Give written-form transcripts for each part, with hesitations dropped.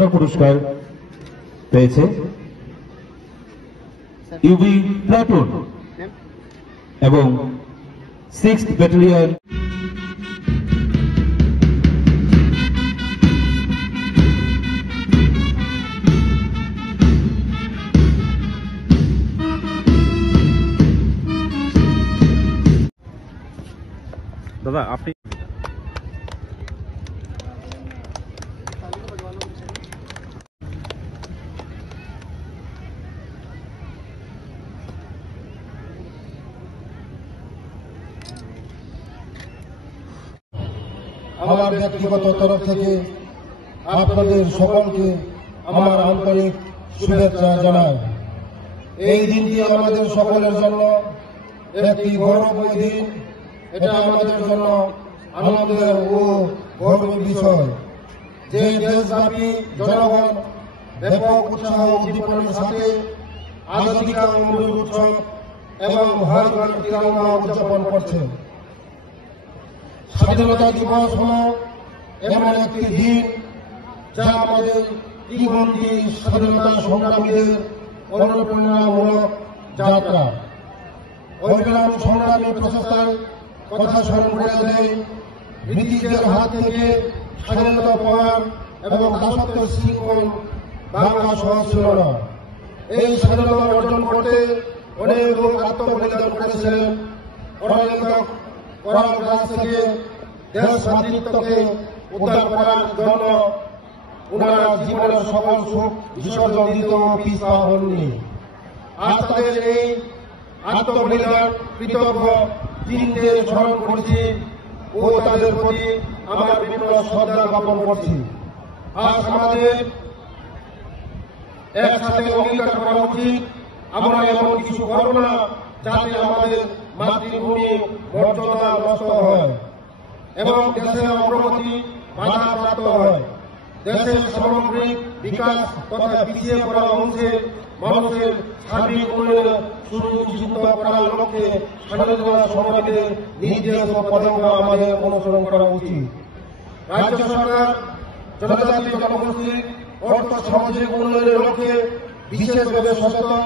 সম্মাননা পুরস্কার পেয়েছে ইউবি প্লাটুন এবং 6th ব্যাটালিয়ন। দাদা আপনি আমার ব্যক্তিগত তরফ থেকে আপনাদের সকলকে আমার আন্তরিক শুভেচ্ছা জানাই। এই দিনটি আমাদের সকলের জন্য একটি গৌরবময় দিন। এটা আমাদের জন্য আনন্দের ও গৌরবের বিষয় যে দেশব্যাপী জনগণ ব্যাপক উৎসাহ উদ্দীপনার সাথে আজাদী কা অমৃত উৎসব এবং হর ঘর তিরঙ্গা উদযাপন করছে। স্বাধীনতা দিবস হল এমন একটি দিন যা আমাদের জীবনটি স্বাধীনতা সংগ্রামীদের অনুপ্রেরণামূলক যাত্রা। সংগ্রাম সংগ্রামী প্রচেষ্টার কথা স্মরণ করে দেয় ব্রিটিশদের হাত থেকে স্বাধীনতা পাওয়ার এবং দাসত্বের শৃঙ্খল ভাঙা সহজ ছিল না। এই স্বাধীনতা অর্জন করতে অনেক লোক আত্মবলিদান করেছিলেন। অনেক করার কাছ থেকে দেশ মাতৃত্বকে উদ্ধার করার জন্য ওনারা জীবনের সকল সুখ বিসর্জন দিতেও পিছপা হননি। আজ তাদের এই আত্মবলিদান কৃতজ্ঞ দিনদের স্মরণ করছি ও তাদের প্রতি আমার বিনম্র শ্রদ্ধা জ্ঞাপন করছি। আজ আমাদের একসাথে অঙ্গীকার করা উচিত আমরা এমন কিছু করব না যাতে আমাদের মাতৃভূমি মর্যাদা নষ্ট হয় এবং দেশের অগ্রগতি বাধাপ্রাপ্ত হয়। দেশের সামগ্রিক বিকাশ তথা পিছিয়ে পড়া অংশে মানুষের সার্বিক উন্নয়নে সুনিশ্চিত করার লক্ষ্যে স্বাধীনতা সংগ্রামীদের নির্দেশ ও পদক্ষেপ আমাদের অনুসরণ করা উচিত। রাজ্য সরকার জনজাতি জনগোষ্ঠীর অর্থ সামাজিক উন্নয়নের লক্ষ্যে বিশেষভাবে সচেতন।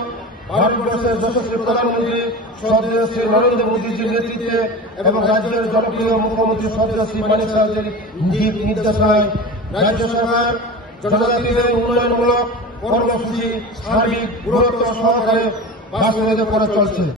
ভারতবর্ষের যশস্বী প্রধানমন্ত্রী শ্রদ্ধেয় শ্রী নরেন্দ্র মোদীজির নেতৃত্বে এবং রাজ্যের জনপ্রিয় মুখ্যমন্ত্রী শ্রদ্ধেয় শ্রী মানিক সাহার নির্দেশনায় রাজ্য সরকার জনজাতিদের উন্নয়নমূলক কর্মসূচি সার্বিক গুরুত্ব সহকারে বাস্তবায়িত করে চলছে।